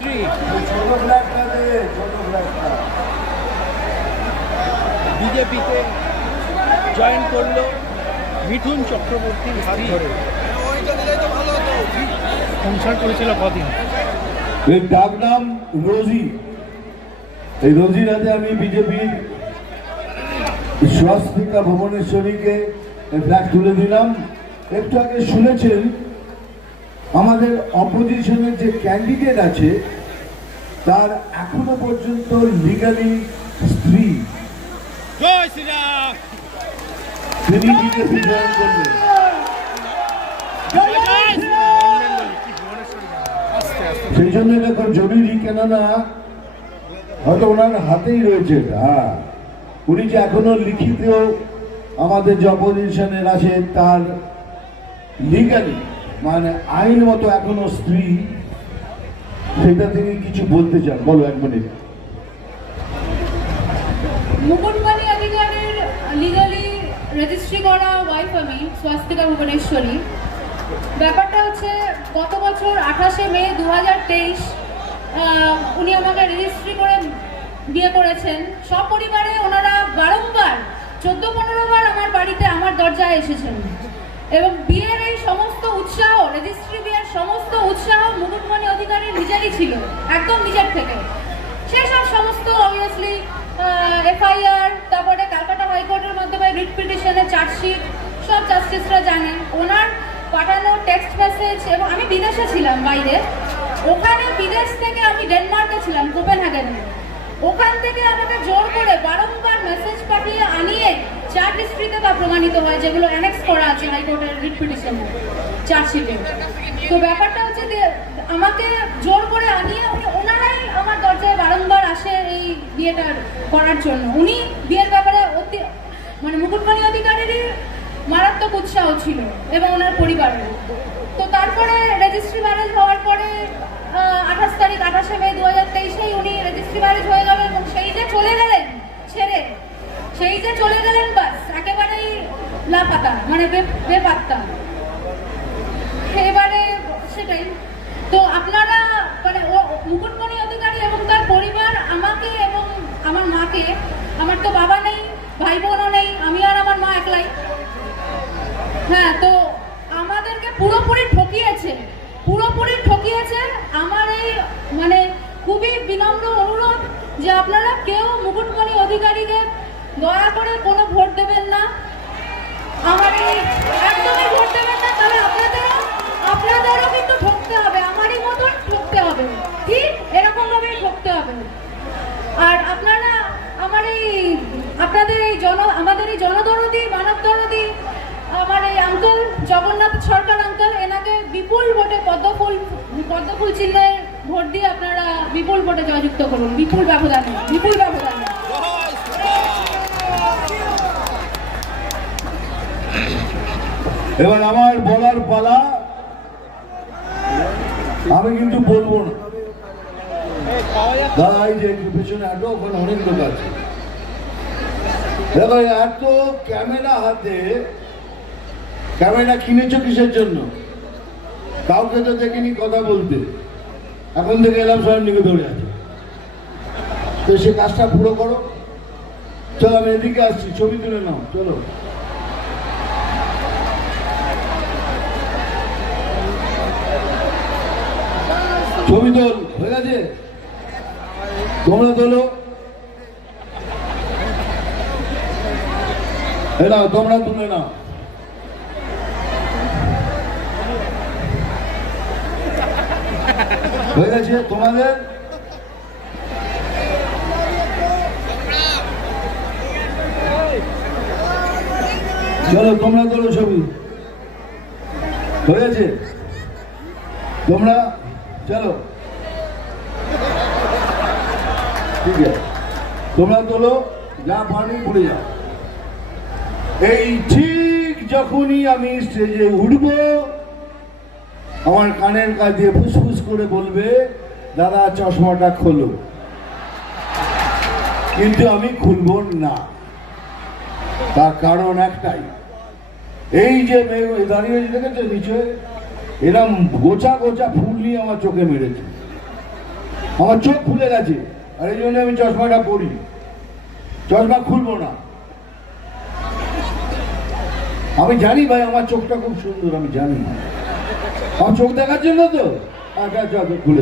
স্ত্রী বিজেপিতে জয়েন করলো মিঠুন চক্রবর্তীর হাত ধরে। সংসার করেছিল কদিন। এর ডাক নাম রোজি। এই রোজির হাতে আমি বিজেপির স্বাস্তিকা ভুবনেশ্বরীকে ফ্ল্যাগ তুলে দিলাম। একটু আগে শুনেছেন আমাদের অপোজিশনের যে ক্যান্ডিডেট আছে তার এখনো পর্যন্ত লিগালি স্ত্রী, তিনি বিজেপি জয়েন করলেন। সেই জন্য এখন জরুরি, কেননা হয়তো ওনার হাতেই রয়েছে। হ্যাঁ, উনি যে এখনো লিখিত আমাদের যে অপোজিশনের আছে তার লিগালি মানে আইন মতো এখনো স্ত্রী, সেটা তিনি কিছু বলতে চান। বলো, এক মিনিট। মুকুটমণি অধিকারীর লিগালি রেজিস্ট্রি করা ওয়াইফ আমি, স্বাস্তিকা ভুবনেশ্বরী। ব্যাপারটা হচ্ছে গত বছর 28শে মে 2023 উনি আমাকে রেজিস্ট্রি করে বিয়ে করেছেন। সপরিবারে ওনারা বারংবার 14-15 বার আমার বাড়িতে আমার দরজায় এসেছেন এবং বিয়ের এই সমস্ত উৎসাহ, রেজিস্ট্রি বিয়ের সমস্ত উৎসাহ মুকুটমণি অধিকারীর নিজেরই ছিল, একদম নিজের থেকে। সেসব সমস্ত অবভিয়াসলি এফআইআর, তারপরে ক্যালকাটা হাইকোর্টের মাধ্যমে রিট পিটিশনের চার্জশিট, সব জাস্টিসরা জানেন। ওনার পাঠানো টেক্সট মেসেজ, এবং আমি বিদেশে ছিলাম বাইরে, ওখানে বিদেশ থেকে আমি ডেনমার্কে ছিলাম, কোপেনহেগেনে। ওখান থেকে আমাকে জোর করে বারংবার মেসেজ পাঠিয়ে আনিয়ে চার্জ হিস্ট্রিতে তা প্রমাণিত হয়, যেগুলো অ্যানেক্স করা আছে হাইকোর্টের রিট পিটিশনে চার্জশিটে। তো ব্যাপারটা হচ্ছে যে আমাকে জোর করে আনিয়ে ওনারাই আমার দরজায় বারংবার আসে এই বিয়েটা করার জন্য। উনি বিয়ের ব্যাপারে মানে মুকুটমণি অধিকারীরই মারাত্মক উৎসাহ ছিল এবং ওনার পরিবারের। তো তারপরে রেজিস্ট্রি ম্যারেজ হওয়ার পরে 28শে মে 2023 উনি রেজিস্ট্রি ম্যারেজ হয়ে গেলেন এবং সেই যে চলে গেলেন ছেড়ে, সেই যে চলে গেলেন, বাস একেবারেই লাপাতা, মানে বেপাত্তা। এবারে সেটাই তো আপনারা মানে মুকুটমণি অধিকারী এবং তার পরিবার আমাকে এবং আমার মাকে, আমার তো বাবা নেই, ভাই বোনও নেই, আমি আর আমার মা একলাই। হ্যাঁ, তো আমাদেরকে পুরোপুরি ঠকিয়েছে। আমার এই মানে খুবই বিনম্র অনুরোধ যে আপনারা কেউ মুকুটমণি অধিকারীকে দয়া করে কোনো ভোট দেবেন না, আমার এই একদমই ভোট দেবেন না। তাহলে আপনাদেরও কিন্তু ঠকতে হবে, আমারই মতন ঠকতে হবে, ঠিক এরকম ভাবেই ঠকতে হবে। আর আপনারা আমাদের এই জনদরদি, মানব দরদি আমার এই আঙ্কেল জগন্নাথ সরকার আঙ্কেল, এনাকে বিপুল ভোটে পদ্মফুল চিহ্নের ভোট দিয়ে আপনারা বিপুল ভোটে জয়যুক্ত করুন, বিপুল ব্যবধানে। এবার আমার বলার পালা, আমি কিন্তু বলবো না। দাদা, এই যে পেছনে এত, ওখানে অনেক লোক আছে, দেখো এত ক্যামেরা হাতে, ক্যামেরা কিনেছো কিসের জন্য? কাউকে তো দেখিনি কথা বলতে, এখন থেকে এলাম সবাই নিকে দৌড়ে আছে। তো সে কাজটা পুরো করো। চলো, আমি এদিকে আসছি, ছবি তুলে নাও, চলো। ছবি তোল হয়ে গেছে, তোমরা তোলো, নাও, তোমরা তুলে নাও। হয়ে গেছে তোমাদের? চলো, তোমরা তোলো ছবি, হয়ে গেছে? তোমরা চলো, ঠিক আছে, তোমরা তোলো, যা পানি পড়ে যাও। এই ঠিক যখনই আমি স্টেজে উঠবো, আমার কানের কাছে দিয়ে ফুসফুস করে বলবে, দাদা চশমাটা খোলো। কিন্তু আমি খুলবো না, তার কারণ একটাই, এই যে দাঁড়িয়ে দেখেছে নিচে, এরম গোছা গোছা ফুল নিয়ে আমার চোখে মেরেছে। আমার চোখ খুলে গেছে, আর এই জন্য আমি চশমাটা পরি, চশমা খুলবো না। আমি জানি ভাই আমার চোখটা খুব সুন্দর, আমি জানি। আমার চোখ দেখার জন্য তো আচ্ছা আচ্ছা খুলে